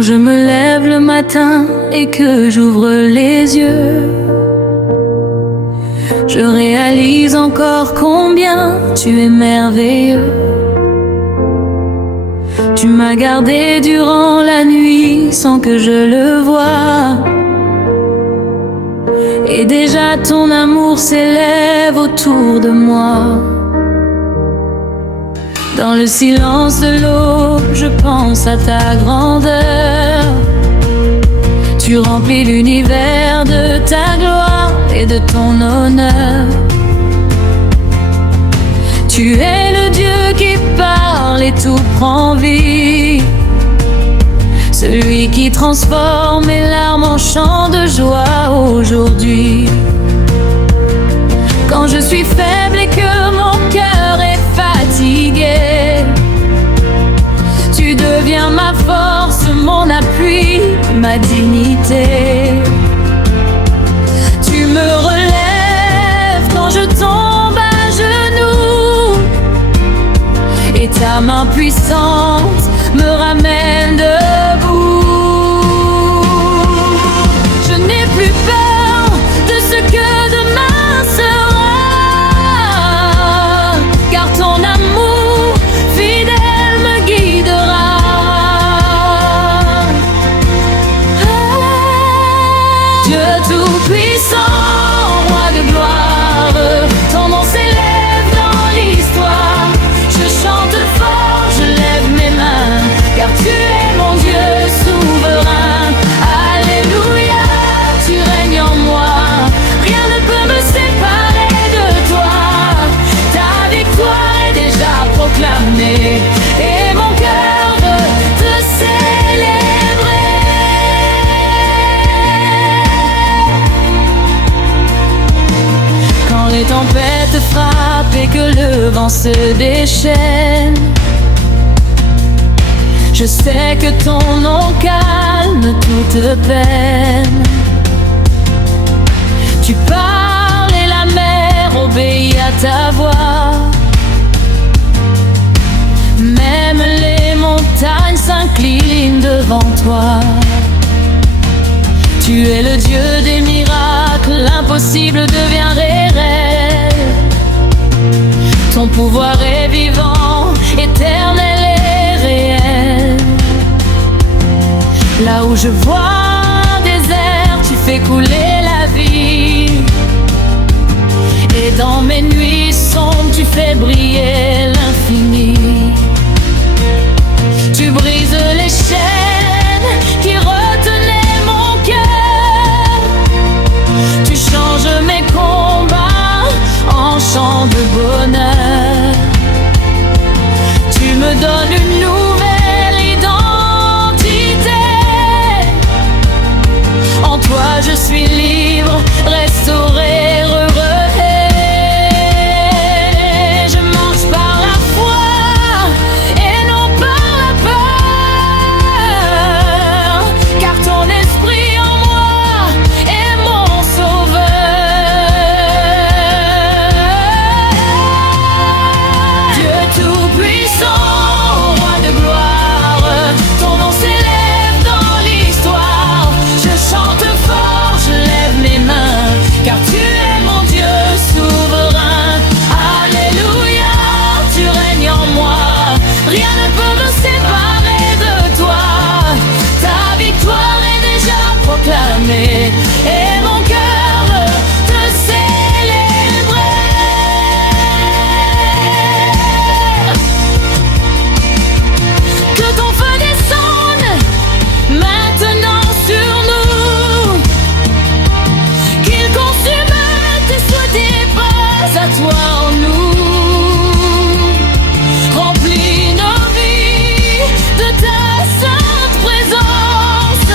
Quand je me lève le matin et que j'ouvre les yeux, je réalise encore combien tu es merveilleux. Tu m'as gardé durant la nuit sans que je le voie, et déjà ton amour s'élève autour de moi. Dans le silence de l'eau, je pense à ta grandeur. Tu remplis l'univers de ta gloire et de ton honneur. Tu es le Dieu qui parle et tout prend vie, celui qui transforme mes larmes en chants de joie aujourd'hui. Quand je suis faible et que mon cœur est fatigué, tu deviens ma force, mon appui, ma dignité. Tu me relèves quand je tombe à genoux, et ta main puissante me ramène debout. Je n'ai plus peur de ce que demain sera, car ton amour fidèle me guidera. Dieu tout-puissant, roi de gloire, ton nom s'élève dans l'histoire. Je chante fort, je lève mes mains, car tu es mon Dieu souverain. Alléluia, tu règnes en moi, rien ne peut me séparer de toi. Ta victoire est déjà proclamée, et mon cœur veut te célébrer. Quand les tempêtes frappent et que le vent se déchaîne, je sais que ton nom calme toute peine. Tu parles et la mer obéit à ta voix. Même les montagnes s'inclinent devant toi. Tu es le Dieu des miracles, l'impossible devient réel. Ton pouvoir est vivant, éternel et réel. Là où je vois un désert, tu fais couler la vie, et dans mes nuits sombres, tu fais briller l'infini. Tu brises les chaînes qui retenaient mon cœur. Tu changes mes combats en chants de bonheur. Tu me donnes une nouvelle identité. En toi je suis libre, restauré, heureux. Je marche par la foi et non par la peur, car ton esprit en moi est mon sauveur. Dieu tout-puissant, roi de gloire, ton nom s'élève dans l'histoire. Je chante fort, je lève mes mains, car tu es mon Dieu souverain. Alléluia, tu règnes en moi, rien ne peut me séparer de toi. Ta victoire est déjà proclamée, et mon cœur veut te célébrer. Que ton feu descende maintenant sur nous, qu'il consume tes souhaits, tes pas à toi en nous. Remplis nos vies de ta sainte présence,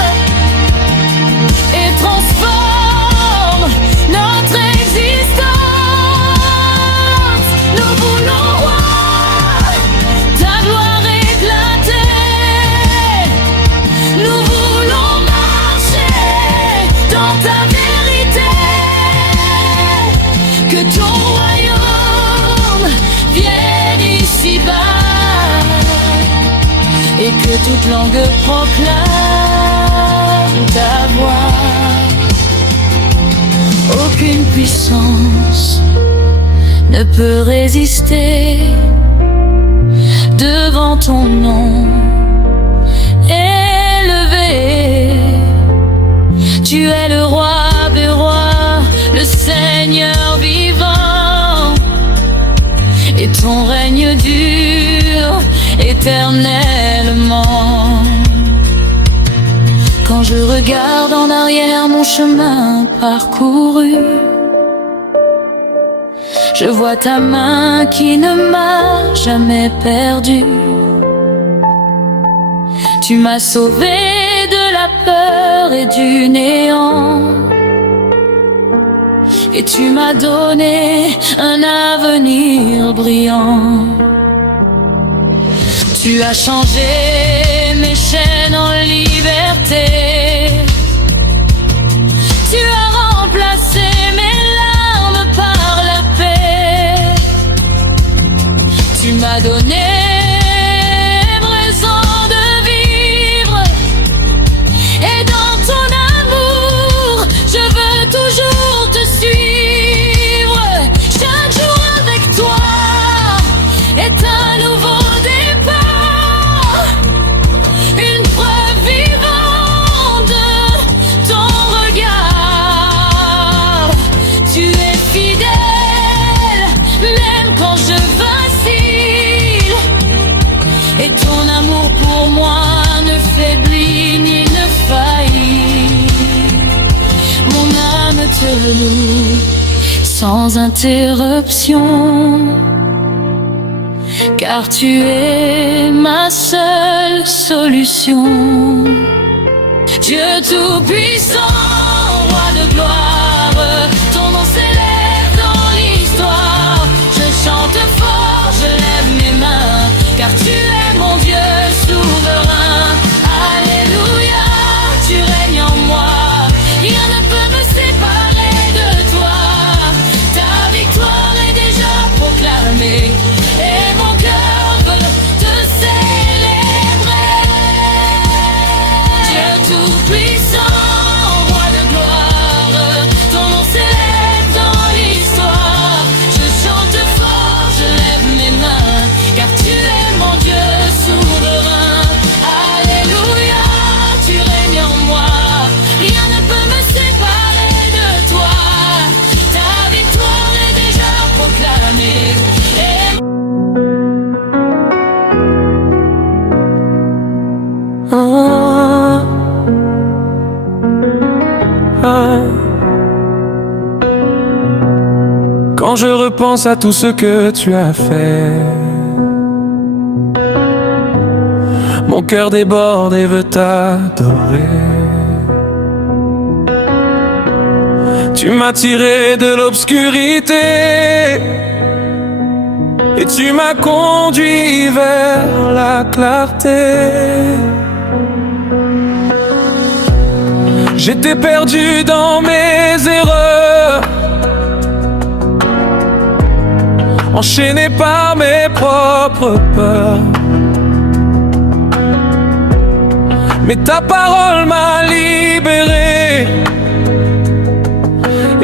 et transforme notre existence. Nous voulons voir ta gloire éclater. Nous voulons marcher dans ta vérité. Que ton royaume vienne ici-bas, et que toute langue proclame Aucune puissance ne peut résister devant ton nom élevé. Tu es le roi des rois, le Seigneur vivant, et ton règne dure éternellement. Quand je regarde en arrière mon chemin parcouru, je vois ta main qui ne m'a jamais perdu. Tu m'as sauvé de la peur et du néant, et tu m'as donné un avenir brillant. Tu as changé mes chaînes en liberté. Tu as remplacé mes larmes par la paix. Tu m'as donné raison de vivre, et dans ton amour, je veux toujours te suivre. Chaque jour avec toi est un nouveau départ, une preuve vivante de ton regard. Tu es fidèle, même quand je vacille, et ton amour pour moi ne faiblit ni ne faillit. Mon âme te loue sans interruption, car tu es ma seule solution. Dieu tout-puissant, roi de gloire, ton nom s'élève dans l'histoire. Je chante fort, je lève mes mains, car tu es mon Dieu souverain. Alléluia, tu règnes en moi, rien ne peut me séparer de toi. Ta victoire est déjà proclamée, et mon cœur veut te célébrer. Dieu tout-puissant, roi de gloire, ton nom s'élève dans l'histoire. Je chante fort, je lève mes mains, car tu es mon Dieu souverain. Alléluia, tu règnes en moi, rien ne peut me séparer de toi. Ta victoire est déjà proclamée, et Quand je repense à tout ce que tu as fait, mon cœur déborde et veut t'adorer. Tu m'as tiré de l'obscurité et tu m'as conduit vers la clarté. J'étais perdu dans mes erreurs, enchaîné par mes propres peurs. Mais ta parole m'a libéré,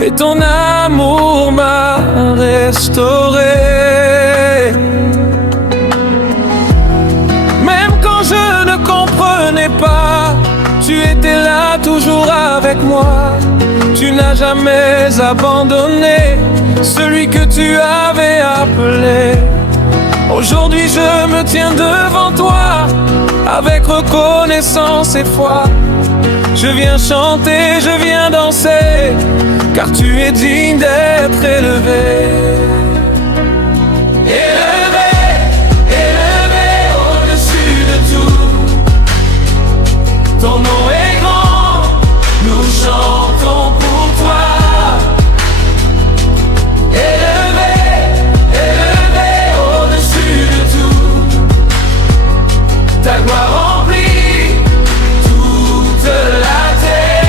et ton amour m'a restauré. Même quand je ne comprenais pas, tu étais là toujours avec moi. Tu n'as jamais abandonné celui que tu avais appelé. Aujourd'hui je me tiens devant toi avec reconnaissance et foi. Je viens chanter, je viens danser, car tu es digne d'être élevé. Élevé, élevé au-dessus de tout. Ton nom est grand, nous chantons pour toi. Élevé, élevé au-dessus de tout. Ta gloire remplit toute la terre.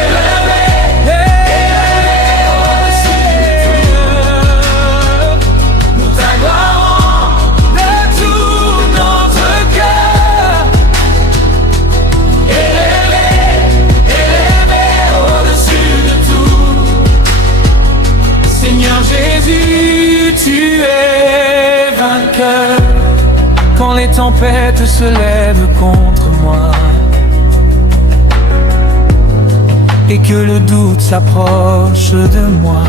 Élevé, élevé au-dessus Jésus, tu es vainqueur. Quand les tempêtes se lèvent contre moi et que le doute s'approche de moi,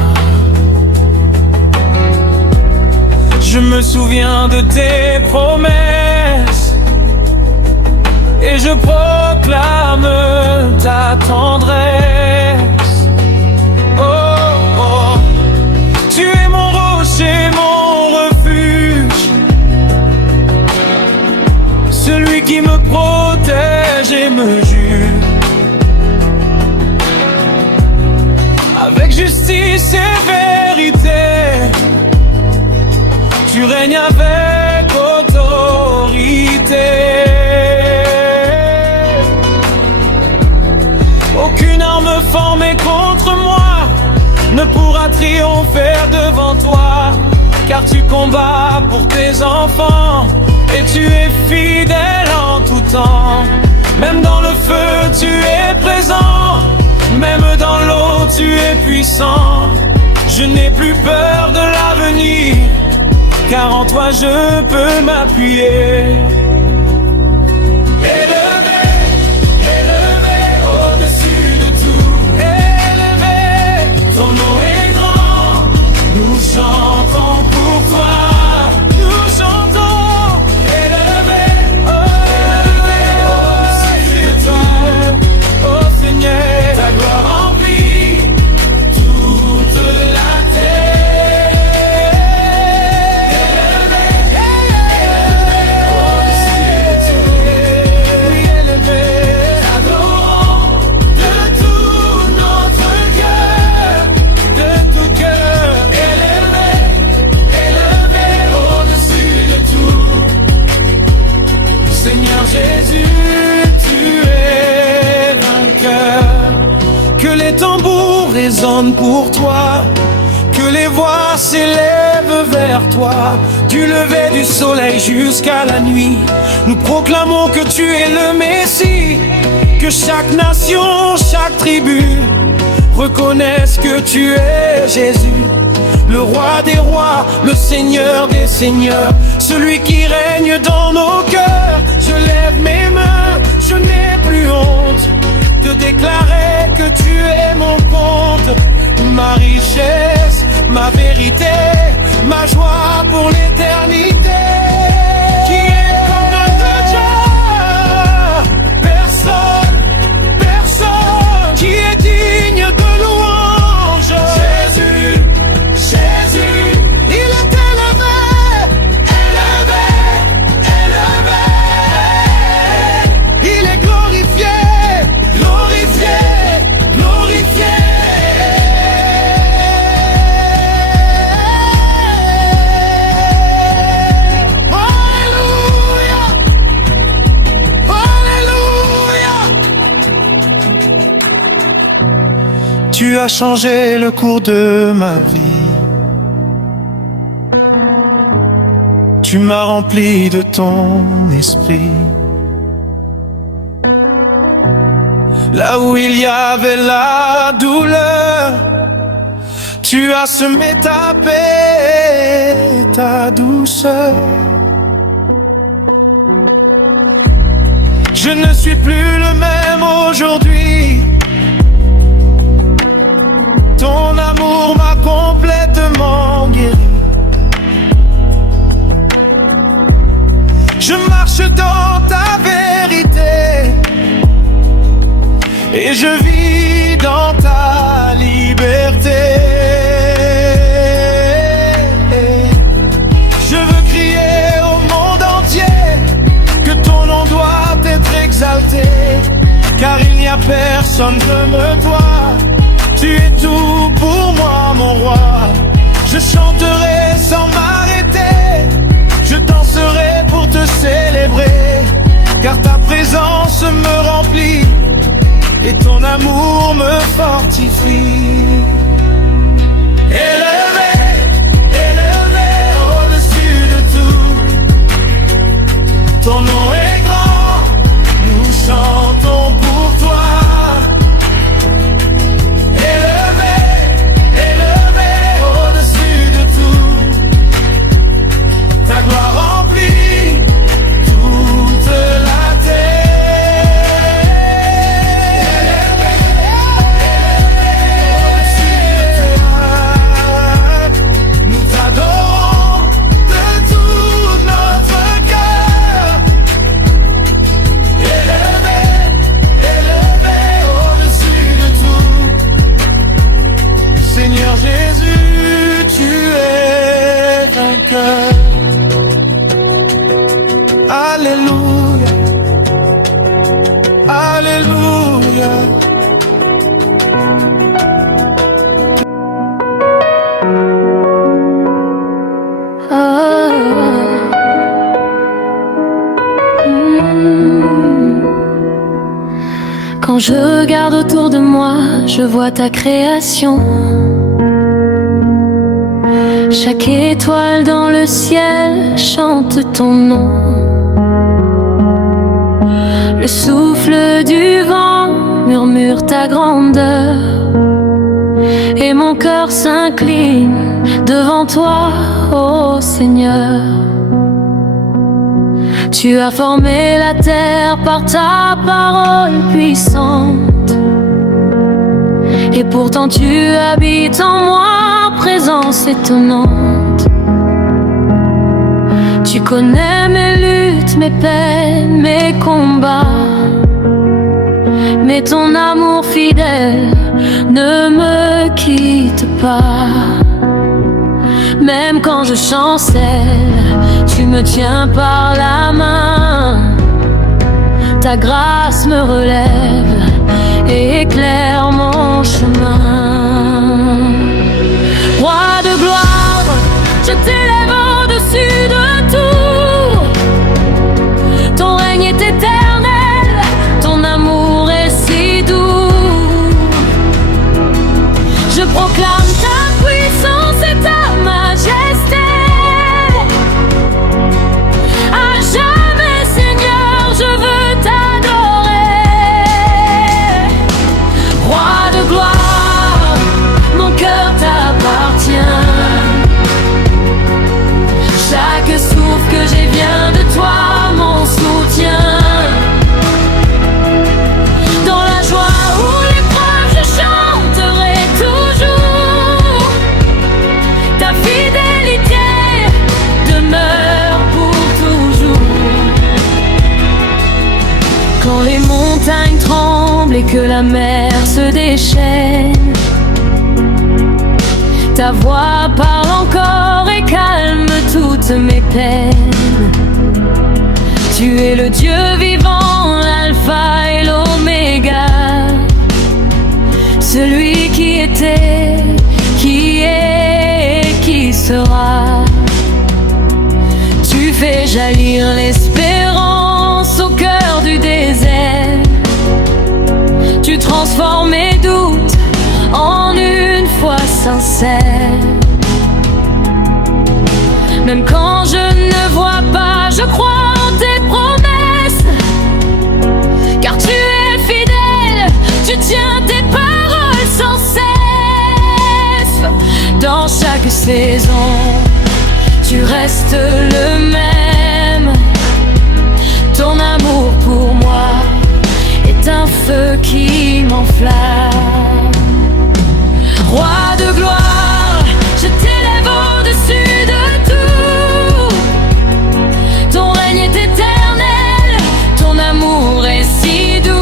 je me souviens de tes promesses et je proclame ta tendresse. Oh, oh. Tu es mon rocher, mon refuge, celui qui me protège et me jure. Avec justice et vérité, tu règnes avec autorité. Aucune arme formée contre moi ne pourra triompher devant toi, car tu combats pour tes enfants et tu es fidèle en tout temps. Même dans le feu tu es présent, même dans l'eau tu es puissant. Je n'ai plus peur de l'avenir, car en toi je peux m'appuyer. Élevé, élevé au-dessus de tout. Élevé, ton nom est grand, nous chantons pour toi. Nous chantons, élevé, élevé au-dessus de toi. Oh Seigneur, ta gloire remplit toute la terre. Jésus, tu es vainqueur. Que les tambours résonnent pour toi, que les voix s'élèvent vers toi. Du lever du soleil jusqu'à la nuit, nous proclamons que tu es le Messie. Que chaque nation, chaque tribu reconnaisse que tu es Jésus, le roi des rois, le seigneur des seigneurs, celui qui règne dans nos cœurs. Je lève mes mains, je n'ai plus honte de déclarer que tu es mon compte, ma richesse, ma vérité, ma joie pour l'éternité. Qui est comme notre Dieu? Personne, personne. Qui est digne de louange? Jésus, Jésus. Il est élevé, élevé, élevé. Il est glorifié, glorifié, glorifié. Tu as changé le cours de ma vie. Tu m'as rempli de ton esprit. Là où il y avait la douleur, tu as semé ta paix, ta douceur. Je ne suis plus le même aujourd'hui. Ton amour m'a complètement guéri. Je marche dans ta vérité et je vis dans ta liberté. Je veux crier au monde entier que ton nom doit être exalté, car il n'y a personne comme toi. Tu es tout pour moi, mon roi. Je chanterai sans m'arrêter, je danserai pour te célébrer, car ta présence me remplit et ton amour me fortifie. Élevé, élevé au-dessus de tout. Ton nom est grand, nous chantons pour toi. Élevé, élevé au-dessus de cœur. Alléluia, Alléluia. Quand je regarde autour de moi, je vois ta création. Chaque étoile dans le ciel chante ton nom. Le souffle du vent murmure ta grandeur. Et mon cœur s'incline devant toi, ô Seigneur. Tu as formé la terre par ta parole puissante. Et pourtant tu habites en moi, présence étonnante. Tu connais mes luttes, mes peines, mes combats. Mais ton amour fidèle ne me quitte pas. Même quand je chancelle, tu me tiens par la main. Ta grâce me relève et éclaire mon chemin. Roi de gloire, je t'élève au-dessus de tout. Ton règne est éternel, ton amour est si doux. Je proclame ta puissance et ta majesté. À jamais, Seigneur, je veux t'adorer. Roi de gloire, mon cœur t'appartient. Chaque souffle que j'ai vient de toi, mon soutien. Dans la joie ou l'épreuve, je chanterai toujours. Ta fidélité demeure pour toujours. Quand les montagnes tremblent et que la mer se déchaîne, ta voix parle encore et calme toutes mes peines. Tu es le Dieu vivant, l'alpha et l'oméga. Celui qui était, qui est et qui sera. Tu fais jaillir l'espérance au cœur du désert. Tu transformes mes doutes en une foi sincère. Même quand je ne vois pas, je crois en tes promesses. Car tu es fidèle, tu tiens tes paroles sans cesse. Dans chaque saison, tu restes le même. Ton amour pour moi est un feu qui m'enflamme. Roi de gloire, je t'élève au-dessus de tout. Ton règne est éternel, ton amour est si doux.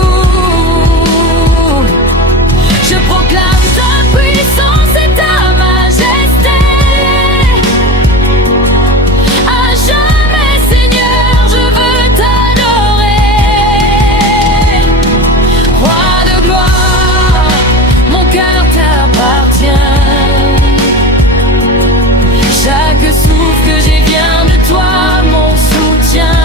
Je proclame ta puissance et ta majesté. À jamais, Seigneur, je veux t'adorer. Roi de gloire, mon cœur t'appartient. Chaque souffle que j'ai vient de toi, mon soutien.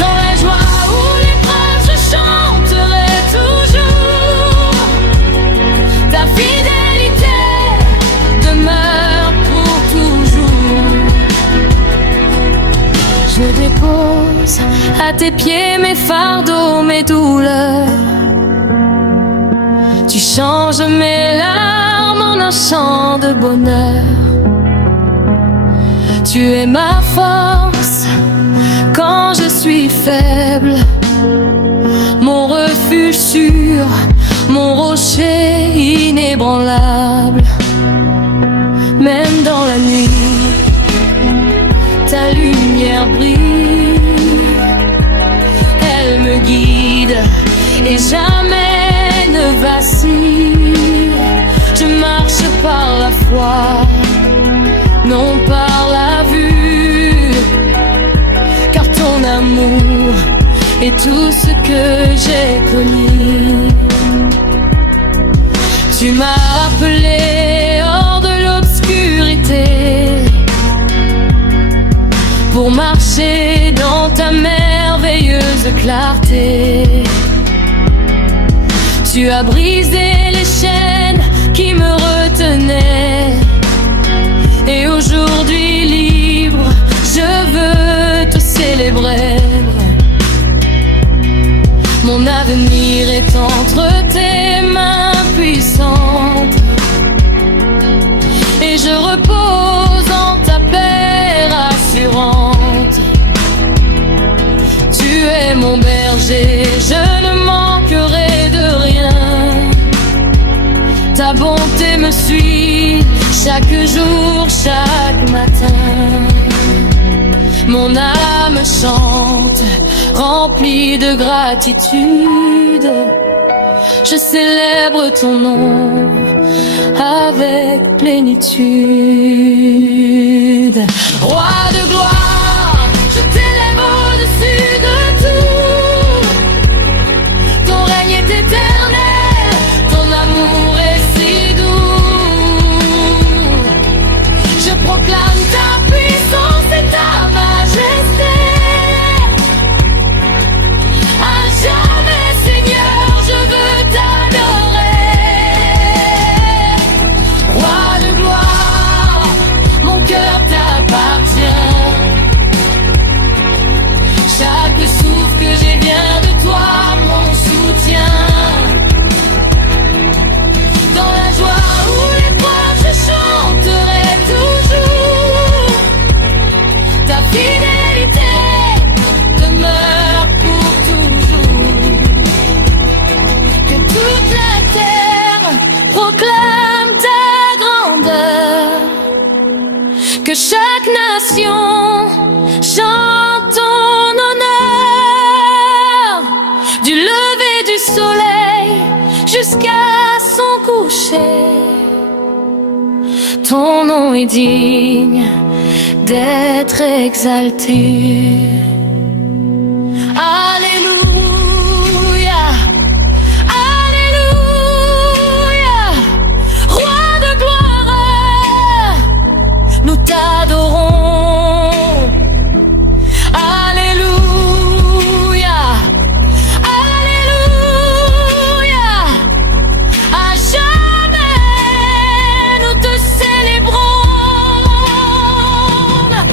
Dans la joie ou l'épreuve, je chanterai toujours. Ta fidélité demeure pour toujours. Je dépose à tes pieds mes fardeaux, mes douleurs. Tu changes mes larmes en un chant de bonheur. Tu es ma force quand je suis faible, mon refuge sûr, mon rocher inébranlable. Même dans la nuit, ta lumière brille. Elle me guide et jamais ne vacille. Je marche par la foi non par la vue, car ton amour est tout ce que j'ai connu. Tu m'as appelé hors de l'obscurité pour marcher dans ta merveilleuse clarté. Tu as brisé les chaînes qui me retenaient, et aujourd'hui libre, je veux te célébrer. Mon avenir est entre tes mains puissantes, et je repose en ta paix rassurante. Tu es mon berger, je ne manquerai de rien. Ta bonté me suit chaque jour, chaque matin. Mon âme chante, remplie de gratitude. Je célèbre ton nom avec plénitude. Roi de gloire, je t'élève au-dessus de tout. Ton règne est éternel, ton amour est si doux. Je proclame ta puissance et ta majesté. À jamais, Seigneur, je veux t'adorer. Roi de gloire, mon cœur t'appartient. Chaque souffle que j'ai vient de toi, mon soutien. Dans la joie ou l'épreuve, je chanterai toujours. Ta fidélité demeure pour toujours. Que toute la terre proclame ta grandeur. Que chaque nation chante ton honneur. Du lever du soleil jusqu'à son coucher. Ton nom est digne d'être exalté. Alléluia, Alléluia, Roi de gloire, nous t'adorons. Alléluia, Alléluia, à jamais nous te célébrons.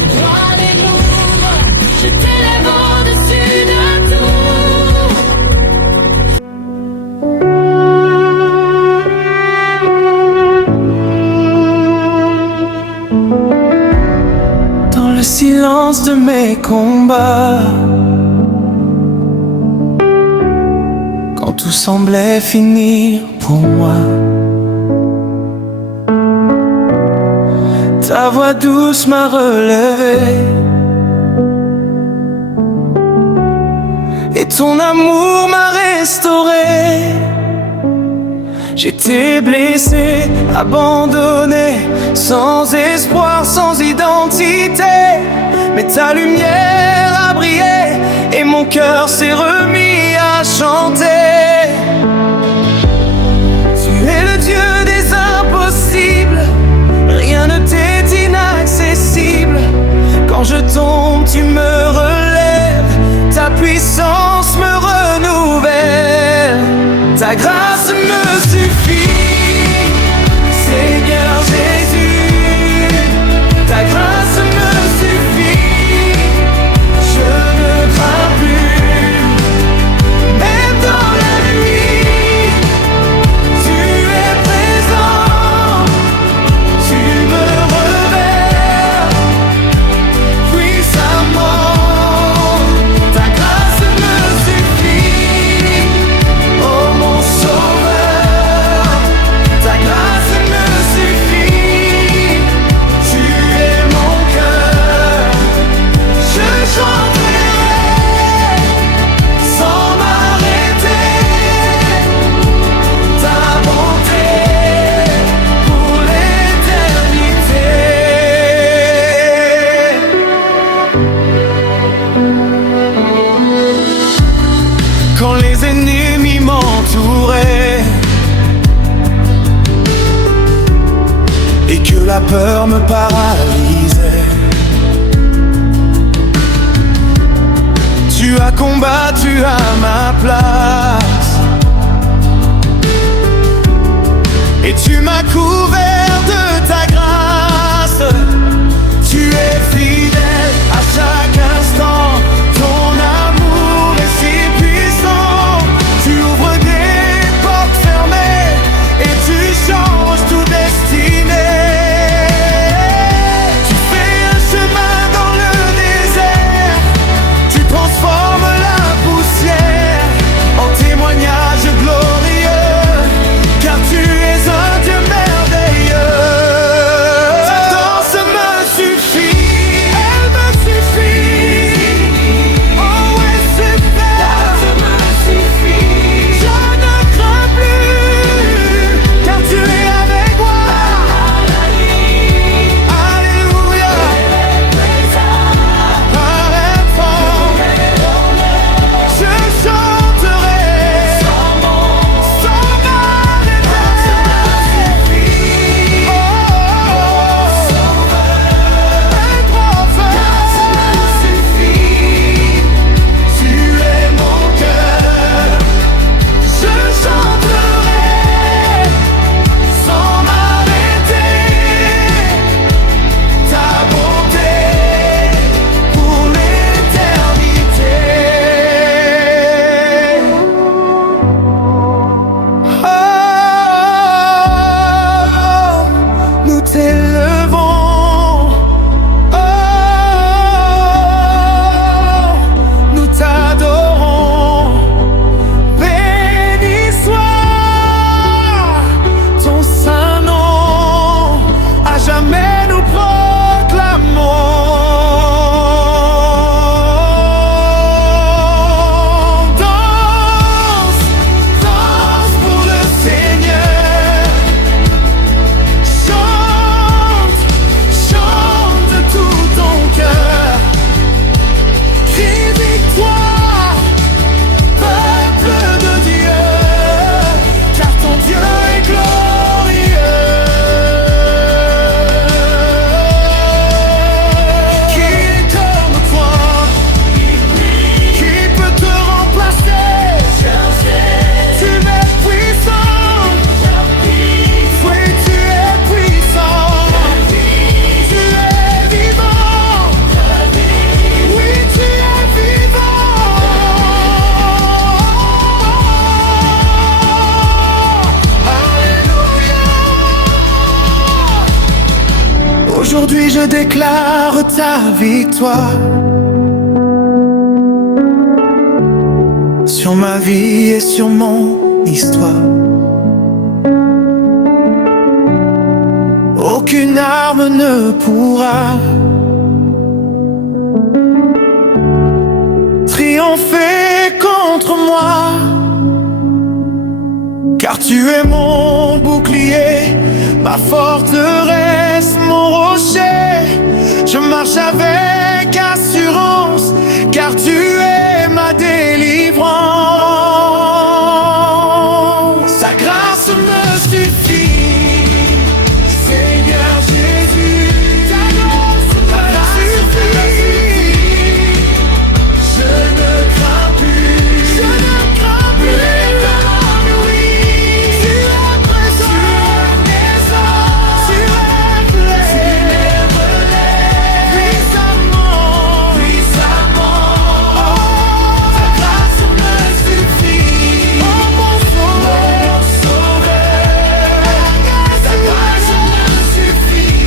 Roi des gloires, je t'élève au-dessus de tout. Dans le silence de mes combats, quand tout semblait finir pour moi, ta voix douce m'a relevé, et ton amour m'a restauré. J'étais blessé, abandonné, sans espoir, sans identité. Mais ta lumière a brillé et mon cœur s'est remis à chanter. Tu es le Dieu des impossibles, rien ne t'est inaccessible. Quand je tombe, tu me relèves, ta puissance me renouvelle. Ta grâce me suffit, Seigneur Jésus. Ta grâce me suffit, je ne crains plus. Même dans la nuit, tu es près peur me paralysait. Tu as combattu à ma place et tu m'as couvert de ta grâce. Tu es fidèle à chaque instant, ton amour est si puissant. Tu ouvres des portes fermées et tu changes toute destinée. Tu fais un chemin dans le désert, tu transformes la poussière en témoignage glorieux, car tu es un Dieu merveilleux. Ta danse me suffit, elle me suffit. Oh, elle suffit, ta danse me suffit. Je ne crains plus, car tu es avec moi. Alléluia. Par enfant, je chanterai sans m'arrêter. Tu es mon cœur, je chanterai sans m'arrêter ta bonté pour l'éternité. Oh, nous t'élevons, oh, nous t'adorons. Béni soit ton saint nom, à jamais nous proclamons. Danse, danse pour le Seigneur. Chante, chante de tout ton cœur. Crie victoire, peuple de Dieu, car ton Dieu est glorieux. Qui est comme toi? Qui peut te remplacer? Tu es puissant. Oui, tu es puissant. Tu es vivant. Oui, tu es vivant. Alléluia. Aujourd'hui je déclare ta victoire sur ma vie et sur mon histoire. Aucune arme ne pourra triompher contre moi, car tu es mon bouclier, ma forteresse, mon rocher. Je marche avec assurance, car tu es ma délivrance. Sa grâce me suffit, Seigneur Jésus. Ta grâce me suffit. Je ne crains plus, je ne crains plus. Oui, tu es présent, tu relèves puissamment, puissamment. Oh, ta grâce me suffit. Oh, mon sauveur, ta grâce me suffit.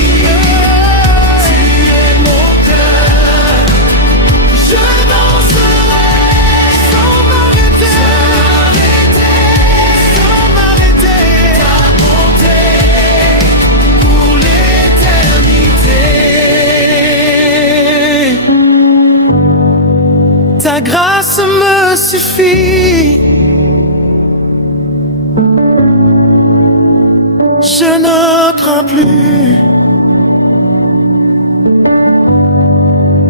Tu es mon cœur, je danserai sans m'arrêter, sans m'arrêter. Ta bonté pour l'éternité. Ta grâce me suffit. Je ne crains plus,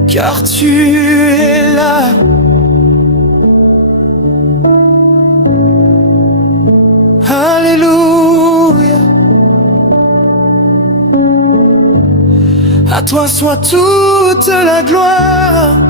car tu es là. Alléluia. À toi soit toute la gloire.